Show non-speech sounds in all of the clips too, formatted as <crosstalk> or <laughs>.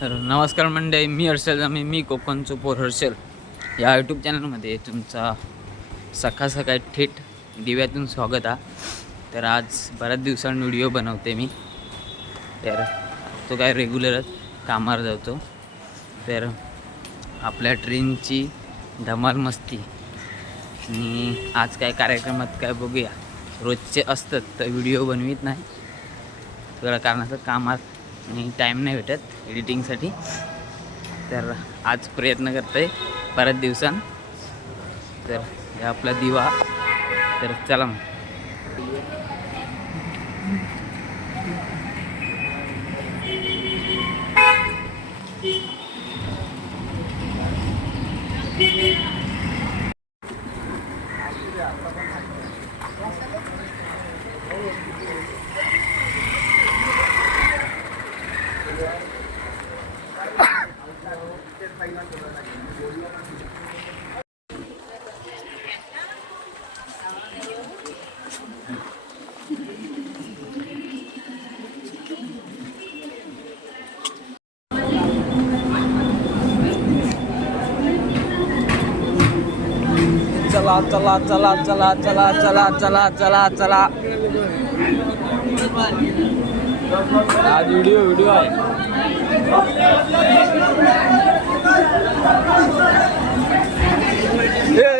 तर नमस्कार मंडळी मी हर्षल मी मी कोकणचो पोर हर्षल. या यूट्यूब चॅनलमध्ये तुमचा सकाळ सकाळी थेट दिव्यातून स्वागत आहे तर आज बऱ्याच दिवसांनी व्हिडिओ बनवते मी. तर तो काय रेग्युलरच कामावर जातो. तर आपल्या ट्रेनची धमाल मस्ती. आणि आज काय कार्यक्रमात काय बघूया. रोजचे असतात तर व्हिडिओ बनवीत नाही. थोड्या कारणाचं कामात आणि टाईम नाही भेटत एडिटिंगसाठी तर आज प्रयत्न करतोय परत दिवसां तर हे आपला दिवा. तर चला मग. चला चला चला चला चला चला चला चला चला आज व्हिडिओ व्हिडिओ आहे ए, ए, ए,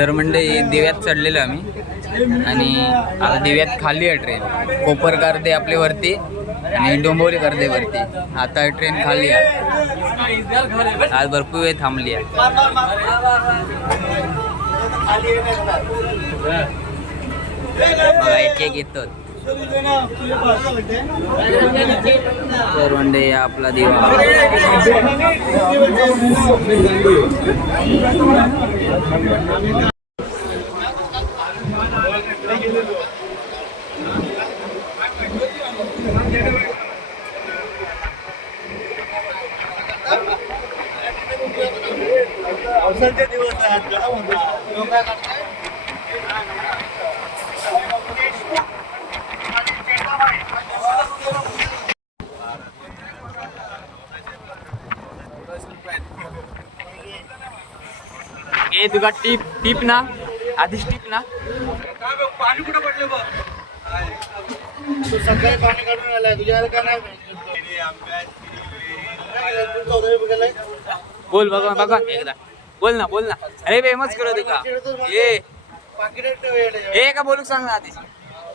तर म्हणजे दिव्यात चढलेलो आम्ही. आणि आता दिव्यात खाली आहे ट्रेन कोपर गर्दे आपले वरती आणि डोंबोली गर्दे वरती. आता ट्रेन खाली आहे. आज भरपूर वेळ थांबली आहे. बघा एक एक येतो तर म्हणजे आपला दिवा. पावसाचे दिवस आहेत गरम होता ए तुका टीप टीप ना. आधीच टीप ना. पाणी कुठे पडले बघ तू सकाळी पाणी काढून आलाय तुझ्या का नाही बोल भगवान भगवान एकदा. बोल ना बोल ना. अरे फेमस करू तुका ए का बोलू सांग ना आधी?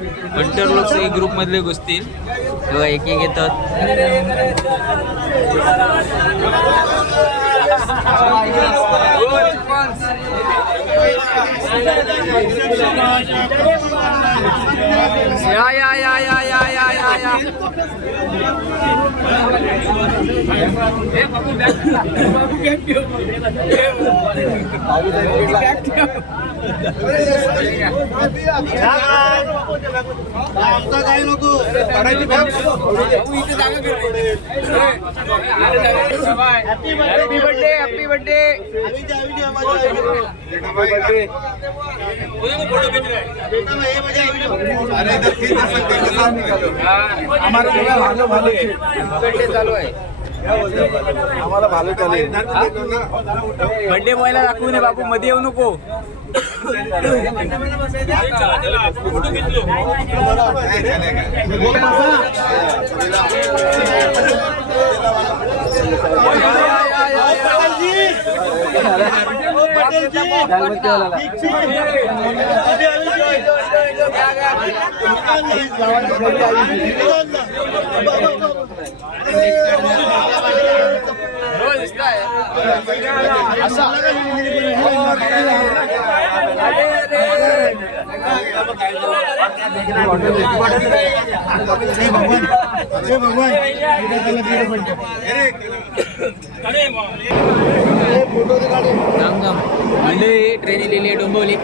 हंटर लोक सगळे ग्रुप मधले घुसतील किंवा एक एक येतात या या या या या या या या. आमचा काय नको हॅपी बर्थडे हॅपी बर्थडे अरे इधर ठीक है सकते हैं साथ निकालो हमारा जगह भालो भालो. बर्थडे चालू आहे. आम्हाला भालू चालू आहे. बर्थडे बॉयला दाखवू नये बापू मध्ये येऊ नको. घेतलो भगवान जाम जाम म्हणजे ट्रेन येलेली आहे डोंबवली.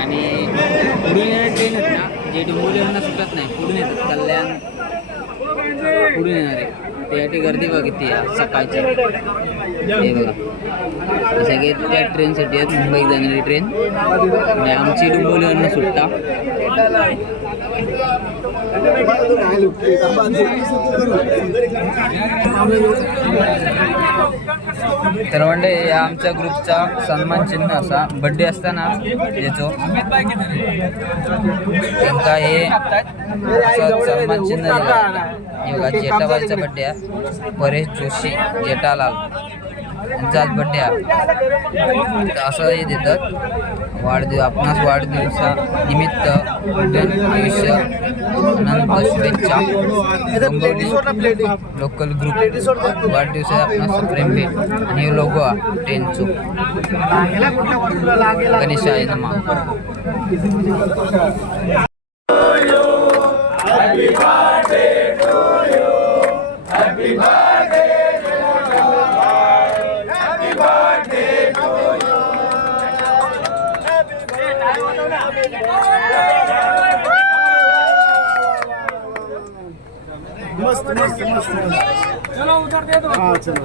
आणि पुढून येणार ट्रेन आहेत ना जे डोंबिवलीवरनं सुटत नाही पुढून येतात कल्याण. पुढून आहे त्यासाठी गर्दी बघ किती सकाळची. हे बघा. सगळे त्या ट्रेनसाठी आहेत मुंबईत जाणारी ट्रेन आणि आमची डोंबिवलीवरनं सुटता. तर म्हणजे या आमच्या ग्रुपचा सन्मान चिन्ह असा. बड्डे असताना येतो. त्यांचा हे सन्मान चिन्ह योगा जेठाबाईचा बड्डे आहे. परेश जोशी जेठालाल यांचा आज बड्डे आहे. असं हे देतात. वाढदिव आपणास वाढदिवसा निमित्त आयुष्य अनंत शुभेच्छा. लोकल ग्रुप वाढदिवसा आपणास प्रेम भेट आणि लोगो ट्रेनचो गणेश आहे नमा मस्त मस्त मस्त हा चलो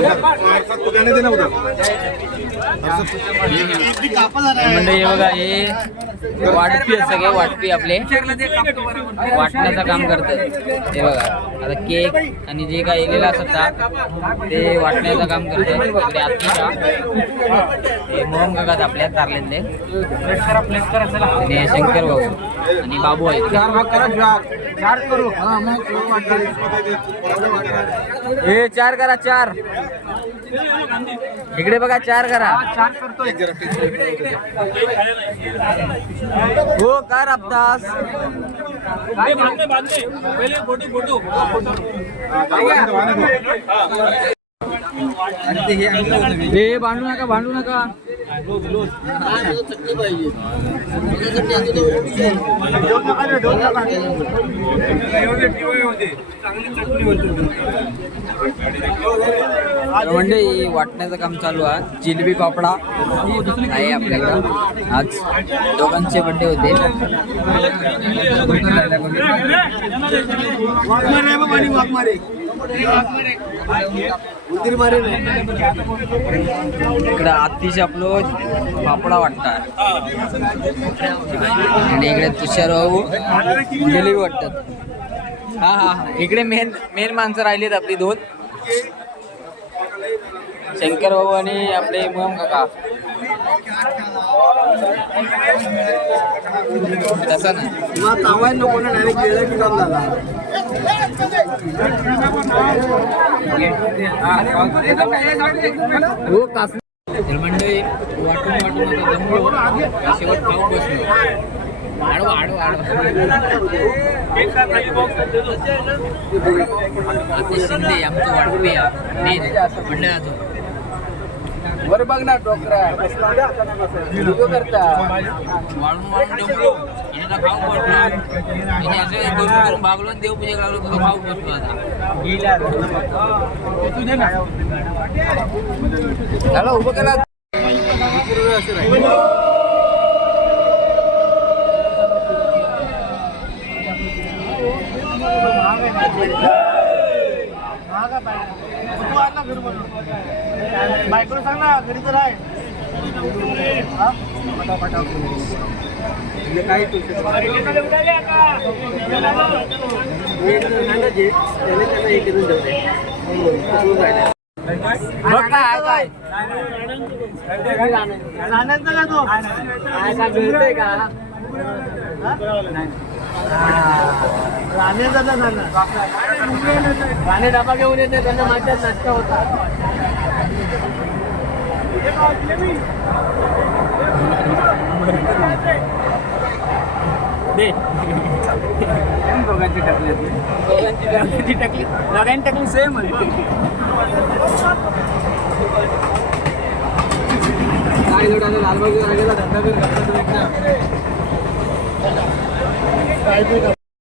म्हणजे हे बघा हे वाटपी सगळे वाटपी आपले. वाटण्याचं काम करतात. हे बघा आता केक आणि जे काय येलेलं असतात ते वाटण्याचं काम करतात. इकडे आत्मीचा हे मोहन काकात आपल्या तारलेतले आणि शंकर भाऊ आणि बाबू आहेत. हे चार करा चार. इकडे बघा चार करा. हो कर अभ्यास हे भांडू नका भांडू नका. म्हणजे वाटण्याचं काम चालू आहे. जिलेबी पापडा आहे आपल्याकडं. आज दोघांचे बड्डे होते. इकडे बाबा अतिशय आपलं पापडा वाटतात. आणि इकडे तुषार भाऊ जिलेबी वाटतात. हा हा हा. इकडे मेन मेन माणसं राहिलीत आपली दोन. शंकर भाऊ आणि आपले मोहम काका. तसं नाही. चावाय नको ना डायरेक्ट गेलं की काम झाला? हो कास तर मंडळी वाटून वाटून आता जमलो शेवट खाऊ बसलो. आडवा आडवा आडवा. आता शिंदे आमचं वाटपे मेन. मंडळाचं. बरं बघ ना डोकरा व्हिडिओ करता वाळून वाळून डोकरो आणि आता खाऊ पडतो आणि असं करून करून भागलो आणि देवपूजा लागलो तुझं खाऊ पडतो आता त्याला उभं केला बायकोला सांग ना घरी तर आहे. राण्यांचा का तो? राण्याचा तर सांगा राणे डबा घेऊन येते त्यांना माझ्यात नाश्ता होता. दोघांची टाकली. दोघांची टाकली. दोघांची टाकली. सेम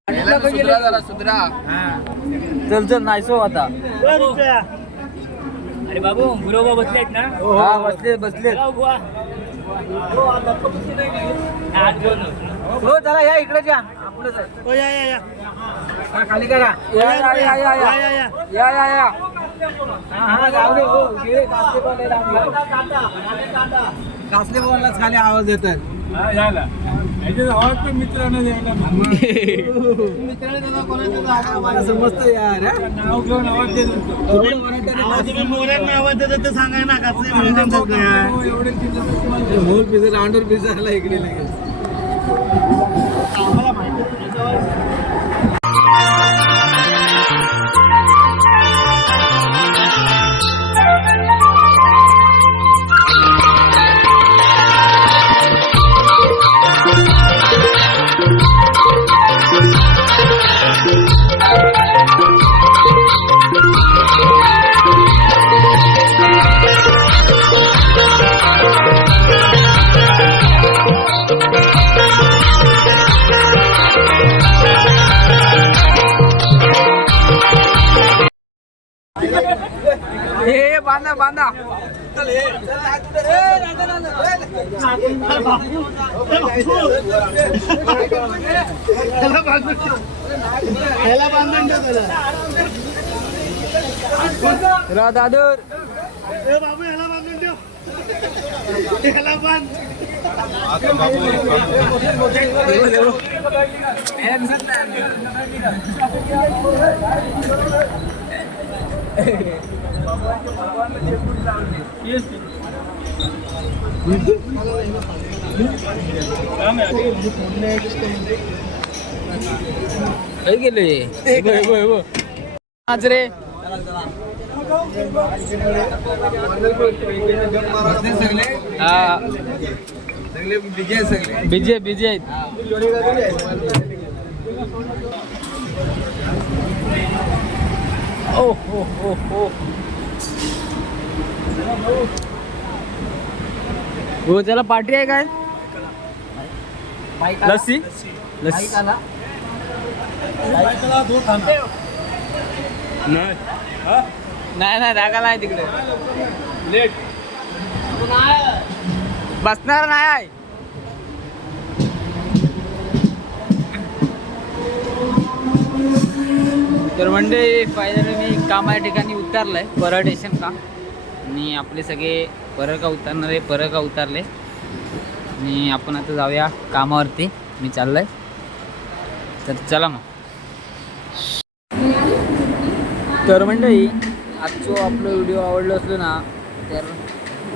धंदा सुधरा सुधरा. चल चल नाहीसो आता. अरे बाबू गुरोबा बसलेत ना? हा बसले बसले. हो चला या इकडे या. हो, या या या. खाली करा. या या या या या या, या. या या. या हा हा हो पण कासले बोललाच खाली आवाज येतात <laughs> मला समजतं यार हा? एवढं तुम्ही मोऱ्यांना आवाज देतात ते सांगाय ना काय. मोर पिझ्झा रांडोर पिझ्झा आला इकडे लगेच हे बांधा बांधा त्याला बांधून ठेव. त्याला बांधून ठेव त्याला. रा गेले आज रे हा बिजे आहेत ओ हो हो हो. हो त्याला पार्टी आहे काय? लस्सी? लस्सी. नाही. नाही जागा नाही तिकडे. लेट. बसणार नाही आहे. तर म्हणजे फायनली मी कामाच्या ठिकाणी उतरलंय परळ स्टेशन का. आणि आपले सगळे परळ का उतरणारे परळ का उतरले. आणि आपण आता जाऊया कामावरती. मी चाललोय. तर चला मग. तर मंडळी आजचं आपलं व्हिडिओ आवडलो असलो ना तर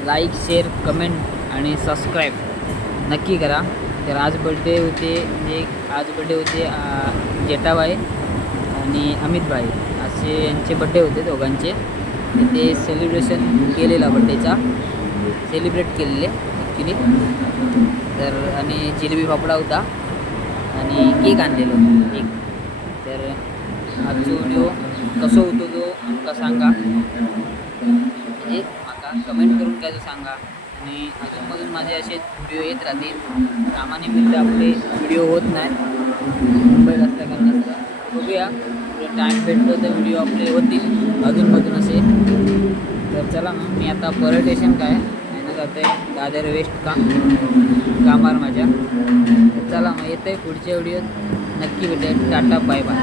लाईक शेअर कमेंट आणि सबस्क्राईब नक्की करा. तर आज बड्डे होते म्हणजे आज बड्डे होते अं, जेठाबाई. आणि अमितभाई असे यांचे बड्डे होते दोघांचे. ते सेलिब्रेशन केलेला बड्डेचा सेलिब्रेट केलेले ॲक्च्युली तर आणि जिलेबी फाफडा होता. आणि केक आणलेलो केक तर आजचा व्हिडिओ कसो होतो तो आमकां सांगा. म्हणजे म्हाका कमेंट करून काय तो सांगा. आणि अजूनमधून माझे असे व्हिडिओ येत राहतील. कामानिमित्त आपले व्हिडिओ होत नाही. मुंबईत असल्या कारणास्तव बघूया. टाईम भेटतो तर व्हिडिओ आपले होतील. अजूनमधून असे. तर चला मग मी आता परळ स्टेशन काय? नाही जातं दादर वेस्ट काम कामार माझ्या. तर चला मग येते पुढच्या व्हिडिओत नक्की भेटेल टाटा बाय बाय